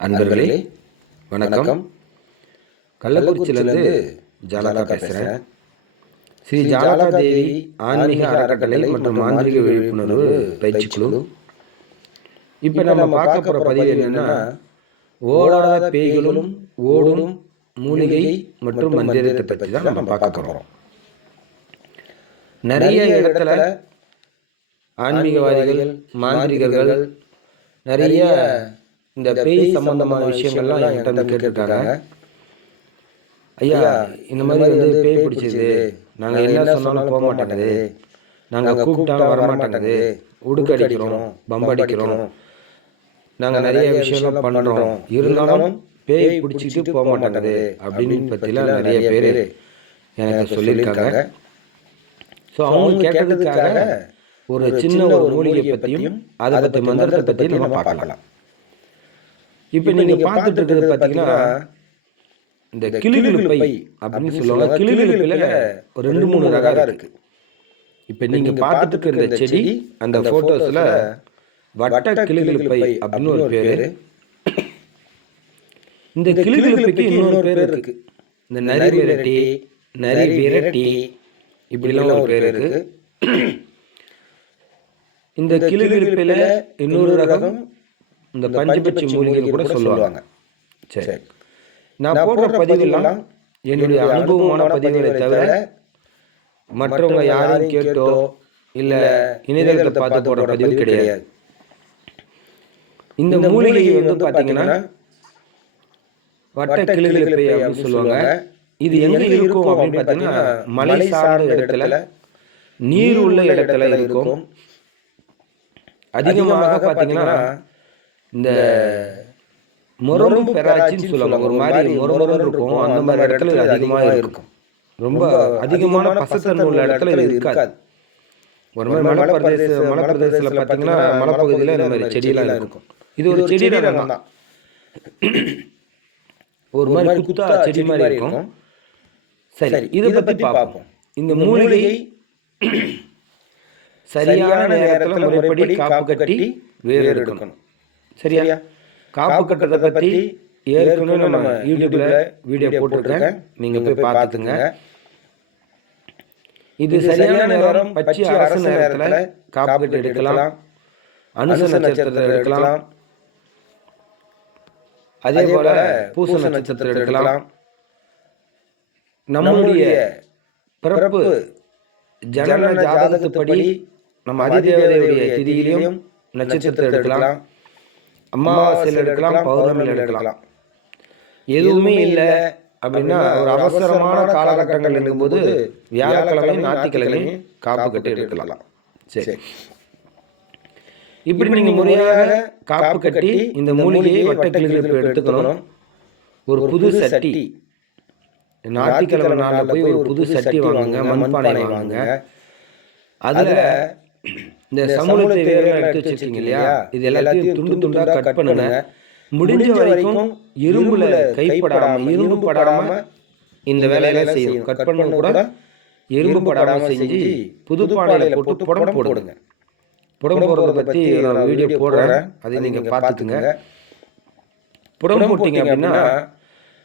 அன்பர்களே வணக்கம். கள்ளக்குறிச்சியிலிருந்து ஜாலகா பேசுகிறேன். ஸ்ரீ ஜாலகா தேவி ஆன்மீக அறக்கட்டளை மற்றும் மாந்திரிக விழிப்புணர்வு பயிற்சி குழு. இப்போ நம்ம பார்க்க போகிற பதிவு என்னென்னா, ஓடாத பேய்களும் ஓடும் மூலிகை மற்றும் மந்திரத்தை பற்றி தான் நம்ம பார்க்க போகிறோம். நிறைய இடத்துல ஆன்மீகவாதிகள், மாந்திரிகர்கள் நிறைய இந்த பேய் சம்பந்தமான விஷயங்கள்லாம் என்கிட்ட வந்து கேட்டிருக்காங்க. ஐயா, இந்த மாதிரி வந்து பேய் பிடிச்சது, நாங்கள் என்ன சொன்னாலும் போக மாட்டேங்குது, நாங்கள் கூப்பிட்டாலும் வரமாட்டேங்குது, உடுக்கடிக்கிறோம், பம்படிக்கிறோம், நாங்கள் நிறைய விஷயம்லாம் பண்ணுறோம், இருந்தாலும் பேய் பிடிச்சிட்டு போக மாட்டேங்குது அப்படின்னு பற்றிலாம் நிறைய பேர் எனக்கு சொல்லியிருக்காங்க. ஸோ அவங்க கேட்டதுக்காக ஒரு சின்ன ஒரு மூலிகை பற்றியும் அதை பற்றி மந்திரத்தை பற்றியும் நம்ம பார்க்கலாம். இப்போ நீங்கள் பார்த்துட்டு இருக்கிறது பார்த்தீங்கன்னா, இந்த கிளிகிளிப்பை அப்படின்னு சொல்லுவாங்க. கிளிகிளிப்பில் ஒரு 2-3 ரகம் இருக்கு. இப்போ நீங்கள் பார்த்துட்டு இருக்கிற இந்த செடி, அந்த ஃபோட்டோஸில் வட்ட கிளிகிளிப்பை அப்படின்னு ஒரு பேர். இந்த கிளிகிளிப்பைக்கு இன்னொரு பேர் இருக்கு. இந்த நரி விரட்டி, நரி விரட்டி இப்படிலாம் ஒரு பேர் இருக்கு. இந்த கிளிகிளிப்பில் இன்னொரு ரகம் இந்த பஞ்சபட்சி மூலிகை கூட சொல்லுவாங்க. சரி, நான் போடுற பதிவுலாம் என்னுடைய அனுபவமான பதிவுகளை தவிர மற்றவங்க யாரையும் கேட்டோ இல்லை இணையதளத்தை பார்த்து போடுற பதிவு கிடையாது. இந்த மூலிகை வந்து பார்த்தீங்கன்னா வட்ட கிளிகிளிப்பை அப்படின்னு சொல்லுவாங்க. இது எங்கே இருக்கும் அப்படின்னு பார்த்தீங்கன்னா, மலை சார்ந்த இடத்துல, நீர் உள்ள இடத்துல இருக்கும். அதிகமாக பார்த்தீங்கன்னா இந்த முரம்பு பெராச்சின்னு சொல்லுவாங்க. ஒரு மாதிரி முரம்பு இருக்கும், அந்த மாதிரி இடத்துல அதிகமாக இருக்கும். ரொம்ப அதிகமான பசத்தன்மை உள்ள இடத்துல இது இருக்காது. ஒரு மாதிரி மலைப்பிரதேசத்தில் பார்த்தீங்கன்னா, மலைப்பகுதியில் இந்த மாதிரி செடியெல்லாம் இருக்கும். இது ஒரு செடி ரகம் தான். ஒரு மாதிரி குத்தா செடி மாதிரி இருக்கும். சரி, இதை பற்றி பார்ப்போம். இந்த மூலிகை சரியான நேரத்தில் முறைப்படி காப்பு கட்டி வேறு எடுக்கணும். சரியா? காப்பு கட்டுறதை பற்றி ஏற்கனவே நம்ம யூடியூப்ல வீடியோ போட்டிருக்கேன், நீங்க போய் பார்த்துங்க. இது சரியான நேரம் பச்சை அரசு நேரத்தில் காப்பு கட்டி எடுக்கலாம், அனுச நட்சத்திரத்தில் எடுக்கலாம், அதே போல பூச நட்சத்திரத்தில் எடுக்கலாம். நம்முடைய பிறப்பு ஜனன ஜாதகத்துப்படி நம்ம அதிதேவதையுடைய திதியிலையும் நட்சத்திரத்தை எடுக்கலாம், அமாவாசையில் எடுக்கலாம், பௌர்ணமியில் எடுக்கலாம். எதுவுமே இல்லை அப்படின்னா ஒரு அவசரமான காலகட்டங்கள் இருக்கும்போது வியாழக்கிழமை, ஞாயிற்றுக்கிழமையும் காப்பு கட்டி எடுக்கலாம். சரி, இப்படி நீங்கள் முறையாக காப்பு கட்டி இந்த மூலிகையை வட்ட கிளிகிளிப்பை எடுத்துக்கணும். ஒரு புது சட்டி, ஞாயிற்றுக்கிழமை நாளில் போய் ஒரு புது சட்டி வாங்குங்க, மண்பானை வாங்குங்க. அதில் இந்த சமூலத்தை வேறு எடுத்து வச்சுருக்கீங்க இல்லையா, இது எல்லாத்தையும் துண்டு துண்டாக கட் பண்ணுங்க. முடிஞ்ச வரைக்கும் இரும்புல கைப்படாமல், இரும்பு படாமல் இந்த வேலையெல்லாம் செய்யும். கட் பண்ண கூட இரும்பு படாமல் செஞ்சு புது பானையில் போட்டு புடம் போடுங்க. புடம் போடுறதை பற்றி நான் வீடியோ போடுறேன், அதை நீங்கள் பார்த்துக்குங்க. புடம் போட்டிங்க அப்படின்னா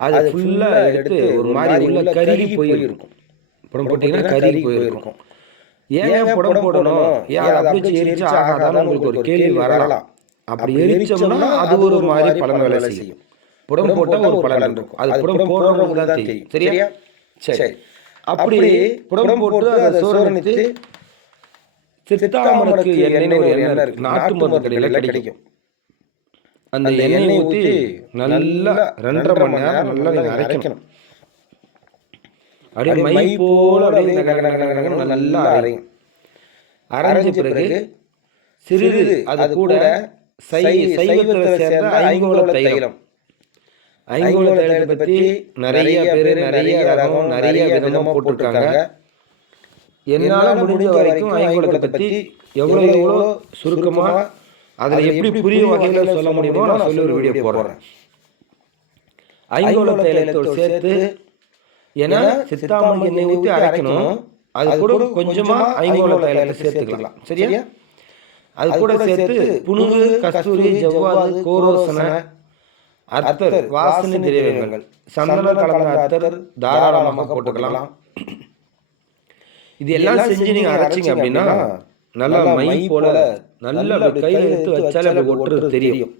அதை ஃபுல்லாக எடுத்து ஒரு மாதிரி உள்ள கருகி போயிருக்கும். புடம் போட்டிங்கன்னா கருகி போயிருக்கும். ஏன் புடம் போடணும், ஏன் அதை அப்படியே எரிச்சா ஆகாதான்னு உங்களுக்கு ஒரு கேள்வி வரலாம். அப்படி எரிச்சோம்னா அது ஒரு மாதிரி பலன் வேலை செய்யும். புடம் போட்டால் ஒரு பலன் இருக்கும். அது புடம் போடுறவங்களுக்கு தான் தெரியும். சரியா? சரி, அப்படி புடம் போட்டு அதை சோரணித்து சித்தாமனுக்கு எண்ணெய் ஒரு எண்ணெய் இருக்கு, நாட்டு மருந்து கடையில் கிடைக்கும். அந்த எண்ணெயை ஊற்றி நல்லா 2.5 மணி நேரம் நல்லா அரைக்கணும். அப்படியே மை போல அப்படியே நல்லா அரையும். அரைஞ்ச பிறகு சிறிது அது கூட சைவத்தில் சேர்ந்த ஐங்கோல தைலம். ஐங்கோல தைலத்தை பற்றி நிறைய பேர் நிறைய ரகம் நிறைய விதமாக போட்டிருக்காங்க. என்னால் முடிஞ்ச வரைக்கும் ஐங்கோலத்தை பற்றி எவ்வளோ சுருக்கமாக அதில் எப்படி புரிய வகையில் சொல்ல முடியுமோ நான் சொல்லி ஒரு வீடியோ போடுறேன். ஐங்கோல தைலத்தோடு சேர்த்து, ஏன்னா சித்தாமணி எண்ணெய் ஊற்றி அரைக்கணும், அது கூட கொஞ்சமாக ஐங்கோல தைலத்தை சேர்த்துக்கலாம். சரியா? அது கூட சேர்த்து புனுகு, கஸ்தூரி, ஜவ்வாது, கோரோசனை, அர்த்தர் வாசனை திரவியங்கள், சந்தனம் கலந்த அர்த்தர் தாராளமாக போட்டுக்கலாம். இது எல்லாம் செஞ்சு நீங்க அரைச்சிங்க அப்படின்னா நல்லா மை போல நல்லா கையில் எடுத்து வச்சாலே அப்படி ஒட்டுறது தெரியும்.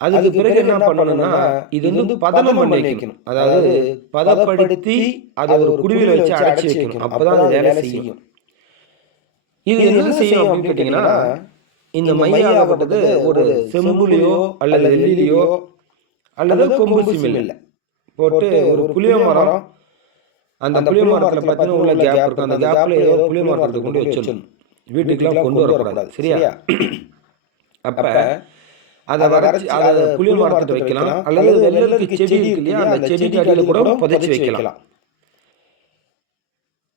அதுக்கு பிறகு என்ன பண்ணணும்னா இது வந்து பதனம் பண்ணி வைக்கணும். அதாவது பதப்படுத்தி அதை ஒரு குடுவையில் வச்சு அடைச்சி வைக்கணும். அப்பதான் அது வேலை செய்யும். இது என்ன செய்யும் அப்படின்னு கேட்டீங்கன்னா, இந்த மையாகப்பட்டது ஒரு செம்புலியோ அல்லது வெள்ளிலையோ அல்லது கொம்பு சிமில்ல போட்டு ஒரு புளிய மரம், அந்த புளிய மரத்தில் பார்த்தீங்கன்னா உள்ள கேப் இருக்கும். அந்த கேப்ல ஏதோ புளிய மரத்தை கொண்டு வச்சிடணும். வீட்டுக்கெல்லாம் கொண்டு வரக்கூடாது. சரியா? அப்ப அதை வரைச்சி அதை புளிய மரத்தை வைக்கலாம். அல்லது வெள்ளருக்கு செடி இருக்கு இல்லையா, அந்த செடிக்கு அடியில் கூட புதைச்சி வைக்கலாம்.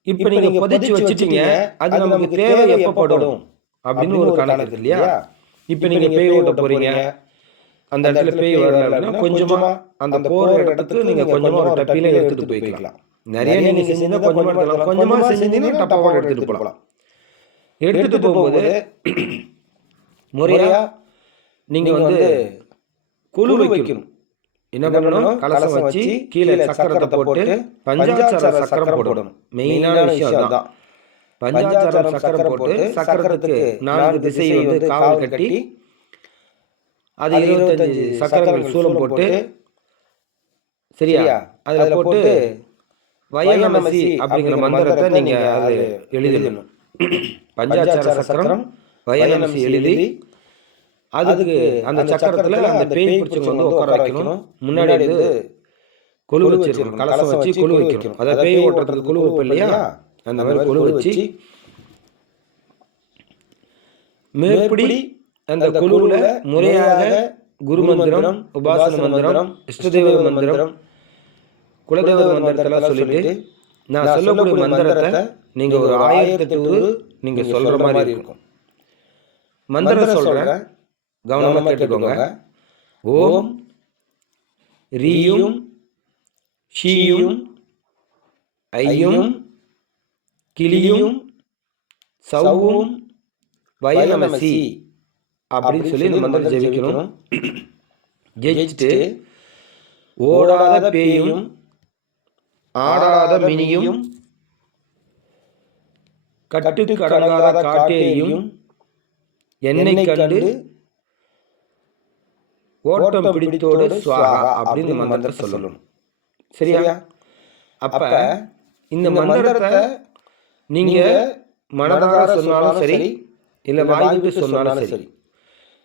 இப்ப நீங்க புதைச்சி வச்சுட்டீங்க, அது நமக்கு தேவை எப்பப்படும் அப்படின்னு ஒரு கணக்கு இருக்கு இல்லையா. இப்ப நீங்க பேய் ஓட்ட போறீங்க, அந்த இடத்துல பேய் வரலன்னா கொஞ்சமா அந்த போற இடத்துக்கு நீங்க கொஞ்சமா ஒரு டப்பில எடுத்துட்டு போய்க்கலாம். நிறைய நீங்க செஞ்சீங்கன்னா கொஞ்சமா எடுத்துக்கலாம், கொஞ்சமா செஞ்சீங்கன்னா டப்பாவோட எடுத்துட்டு போகலாம். எடுத்துட்டு போகும்போது முறையா நீங்க வந்து குழு வைக்கணும். என்ன பண்ணணும்? கலசம் வச்சு கீழே சக்கரத்தை போட்டு பஞ்சாச்சார சக்கரம் போடணும். மெயினான விஷயம் தான். பஞ்சாச்சார சக்கரம் போட்டு சக்கரத்துக்கு 4 திசை வந்து காவல் கட்டி அது 25 சக்கரங்கள் சூலம் போட்டு, சரியா, அதுல போட்டு வயநமசி அப்படிங்கிற மந்திரத்தை நீங்க அது எழுதிடணும். பஞ்சாச்சார சக்கரம் வயநமசி எழுதி அதுக்கு அந்த சக்கரத்துல அந்த பேய் பிடிச்சவங்க வந்து உட்கார வைக்கணும். முன்னாடி வந்து கொழு வச்சிருக்கணும். கலசம் வச்சு கொழு வைக்கணும். அதாவது பேய் ஓட்டுறதுக்கு கொழு வைப்போம் இல்லையா, அந்த மாதிரி கொழு வச்சு மேற்படி அந்த குழுவுல முறையாக குரு மந்திரம், உபாசன மந்திரம், இஷ்டதேவ மந்திரம், குலதேவ மந்திரத்தெல்லாம் சொல்லிட்டு நான் சொல்லக்கூடிய மந்திரத்தை நீங்க ஒரு 1008 நீங்க சொல்ற மாதிரி இருக்கும். மந்திரம் சொல்றேன், கவனமா கேட்டுக்கோங்க. ஓம் ரீயும் ஷீயும் ஐயும் கிளியும் சவ்வும் வயநமசி அப்படின்னு சொல்லி இந்த மந்திரம் ஜெபிக்கணும். ஜெயிச்சுட்டு ஓடாத பேயும் ஆடாத மினியும் கட்டு கடங்காத காட்டேரியும் என்னை கண்டு ஓட்டம் பிடித்தோடு சுவாகா அப்படின்னு மந்திரத்தை சொல்லணும். சரியா? அப்ப இந்த மந்திரத்தை நீங்க மனதார சொன்னாலும் சரி, இல்ல வாய்விட்டு சொன்னாலும் சரி,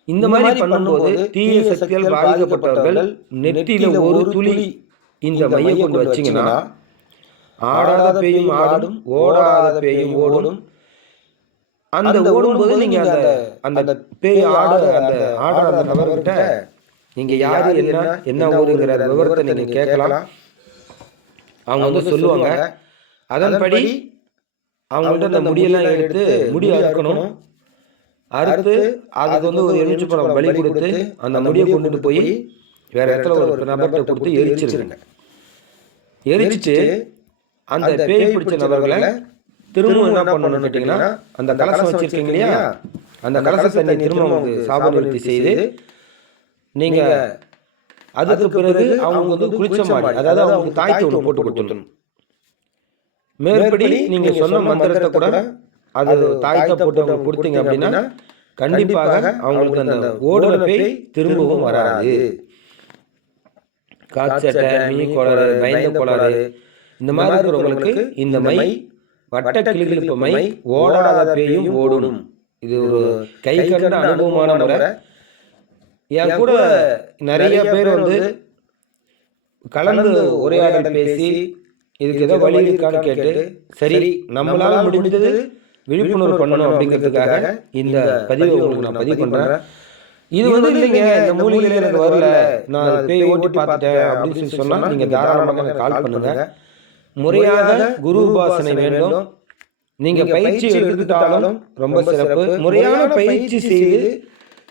இந்த மாதிரி பண்ணும்போது தீய சக்தியால் பாதிக்கப்பட்டவர்கள் நெற்றியில ஒரு துளி இந்த மையம் கொண்டு வச்சிங்கன்னா ஆடாத பேயும் ஆடும், ஓடாத பேயும் ஓடும். அந்த ஓடும்போது நீங்க அந்த அந்த பேய் ஆடுற அந்த நபர்கிட்ட நீங்க யாரு, என்ன ஊருங்கிற விவரத்தை நீங்க கேட்கலாம். அவங்க வந்து சொல்லுவாங்க. அதன்படி அவங்கள்ட்ட அந்த முடியெல்லாம் எடுத்து முடி அறுக்கணும். அறுத்து அதுக்கு வந்து ஒரு எலுமிச்சை பழம் பலி கொடுத்து அந்த முடியை கொண்டுட்டு போய் வேற இடத்துல ஒரு நபர்கிட்ட கொடுத்து எரிச்சிருங்க. எரிச்சிட்டு அந்த பேய் பிடிச்ச நபர்களை திரும்ப என்ன பண்ணணும்னு கேட்டீங்கன்னா, அந்த கலசம் வச்சிருக்கீங்க இல்லையா, அந்த கலசத்தை திரும்ப சாப நிவர்த்தி செய்து நீங்க அதுக்கு பிறகு அவங்க வந்து குளிச்ச மாடி, அதாவது அவங்க தாய்க்கு ஒன்று போட்டு கொடுத்துடணும். மேற்படி நீங்க சொன்ன மந்திரத்தை கூட அது தாய்க்க போட்டு அவங்க கொடுத்தீங்க அப்படின்னா கண்டிப்பாக அவங்களுக்கு அந்த ஓடுற பேய் திரும்பவும் வராது. காய்ச்சட்டை, மீ கோளாறு, பயந்த கோளாறு, இந்த மாதிரி இருக்கிறவங்களுக்கு இந்த மை வட்ட கிளிகிழிப்பு மை ஓடாத பேயும் ஓடும். இது ஒரு கை கண்ட அனுபவமான முறை. என் கூட நிறைய பேர் வந்து கலந்து உரையாடல் பேசி இதுக்கு ஏதோ வழி இருக்கான்னு கேட்டு, சரி நம்மளால முடிந்தது விழிப்புணர்வு பண்ணணும் அப்படிங்கிறதுக்காக இந்த பதிவை உங்களுக்கு நான் பதிவு பண்றேன். இது வந்து இல்லைங்க, இந்த மூலிகையில எனக்கு வரல, நான் பேய் ஓட்டி பார்த்துட்டேன் அப்படின்னு சொல்லி சொன்னா நீங்க தாராளமாக கால் பண்ணுங்க. முறையாக குரு உபாசனை வேண்டும். நீங்க பயிற்சி எடுத்துக்கிட்டாலும் ரொம்ப சிறப்பு. முறையான பயிற்சி செய்து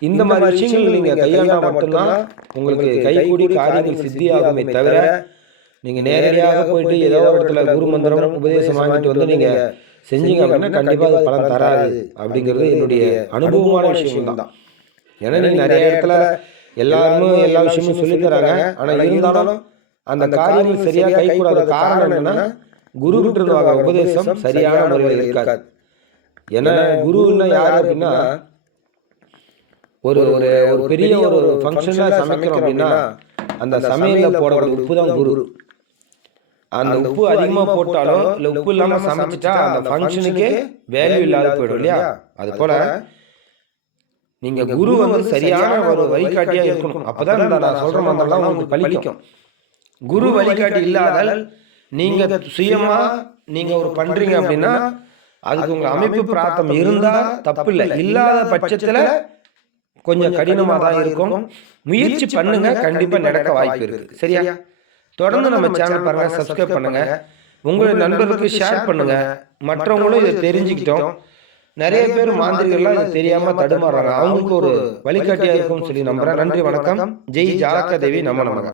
இந்த மாதிரி விஷயங்கள் நீங்க கையாண்டா மட்டும்தான் உங்களுக்கு கைகூடி காரியங்கள் சித்தியாகுமே தவிர, நீங்க நேரடியாக போயிட்டு ஏதோ ஒரு இடத்துல குரு மந்திரம் உபதேசம் வாங்கிட்டு வந்து நீங்க செஞ்சீங்க அப்படின்னா கண்டிப்பா அது பலன் தராது அப்படிங்கிறது என்னுடைய அனுபவமான விஷயம் தான். ஏன்னா நீங்க நிறைய இடத்துல எல்லாருமே எல்லா விஷயமும் சொல்லித் தராங்க. ஆனால் இருந்தாலும் அந்த காரியங்கள் சரியாக கைகூடாத காரணம் என்னன்னா, குரு கிட்ட இருந்து வாங்குற உபதேசம் சரியான முறையில் இருக்காது. ஏன்னா குருன்னா யார் அப்படின்னா, ஒரு ஒரு ஒரு பெரிய ஒரு ஃபங்க்ஷனாக சமைக்கிறோம் அப்படின்னா அந்த சமையலில் போடுற உப்பு தான் குரு. அந்த உப்பு அதிகமாக போட்டாலோ இல்லை உப்பு இல்லாமல் சமைச்சிட்டா அந்த ஃபங்க்ஷனுக்கே வேல்யூ இல்லாத போயிடும் இல்லையா? அது போல நீங்கள் குரு சரியான ஒரு வழிகாட்டியாக இருக்கணும். அப்போதான் நான் சொல்கிற மாதிரிலாம் உங்களுக்கு பலிக்கும். குரு வழிகாட்டி இல்லாதால் நீங்கள் சுயமாக நீங்கள் ஒரு பண்ணுறீங்க அப்படின்னா அதுக்கு உங்கள் அமைப்பு பிரார்த்தம் இருந்தால் தப்பு இல்லை. இல்லாத பட்சத்தில் கொஞ்சம் கடினமாக தான் இருக்கும். முயற்சி பண்ணுங்க, கண்டிப்பாக நடக்க வாய்ப்பு இருக்குது. சரியா? தொடர்ந்து நம்ம சேனல் பாருங்க, சப்ஸ்கிரைப் பண்ணுங்க, உங்களுடைய நண்பர்களுக்கு ஷேர் பண்ணுங்க. மற்றவங்களும் இதை தெரிஞ்சுக்கிட்டோம். நிறைய பேர் மாந்திரிகள்லாம் இதை தெரியாம தடுமாறுறாங்க. அவங்களுக்கு ஒரு வழிகாட்டியா இருக்கும்னு சொல்லி நம்புறேன். நன்றி, வணக்கம். ஜெய் ஜாலக தேவி நம நமக.